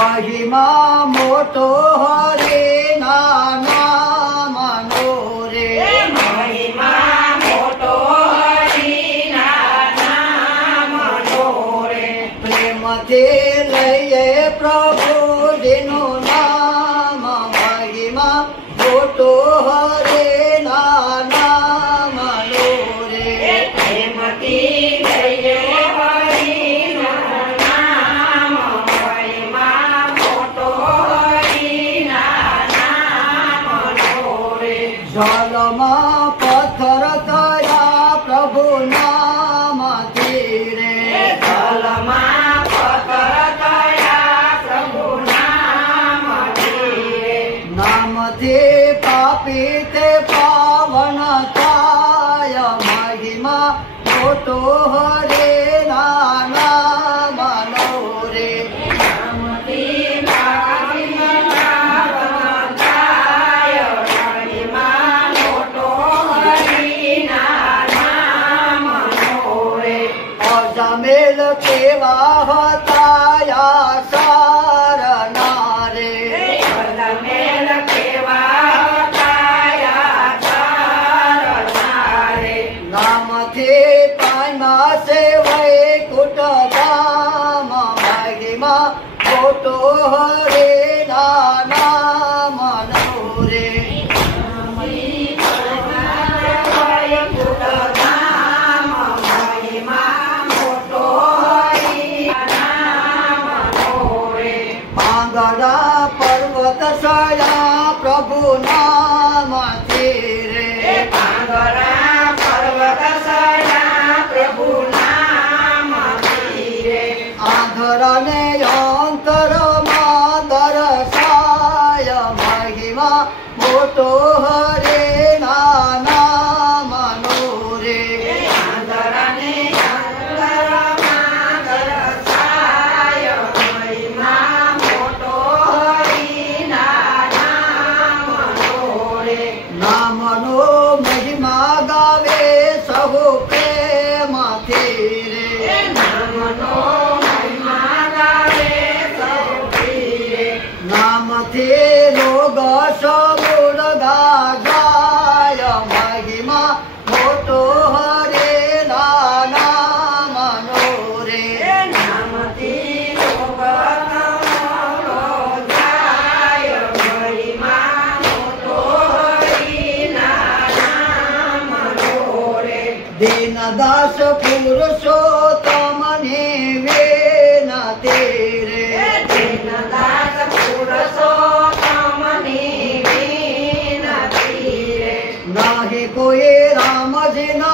महिमा मोटो हरे नामनो रे महिमा मोटो हरि नामनो रे प्रेम थी लइए प्रभु दिनु नाम महिमा मोटो हरे नामनो रे प्रेम थी लइए हरि नाम महिमा मोटो हरि नामनो रे जलमा पत्थर थया प्रभु नाम तीरे जलमा पत्थर थया प्रभु नाम तीरे नाम थी पापी ते पावन थाय महिमा मोटो हरे नामनो रे नाम थी पापी पावन थाय महिमा मोटो हरि नामनो रे अजमेल केवा हताया सारना रे अजमेल केवा हताया सारना रे नाम थी पाइमा से वैकुंठ धाम महिमा मोटो हरे नामनो रे आंगड़ा पर्वत सया प्रभु नाम तेरे आंगड़ा पर्वत सया प्रभु नाम तीरे आंधर ने अंतर मादर साय महिमा मोटो हरे नामनो रे आंधरने अंतर मादर साय महिमा मोटो हरि नामनो रे नामनो महिमा गावे सहु प्रेम तेरे नामनो महिमा गावे सब तीरे नाम थे लोग सबुर गाय महिमा मोटो हरे नामनो रे नाम ती लोग जाय महिमा मोटो हरि नामनो रे दीन दास पुरुषोत्तम निवेन तेरे दीनदास पुरुषोत्तम निवेन तीरे नाही कोई राम जी ना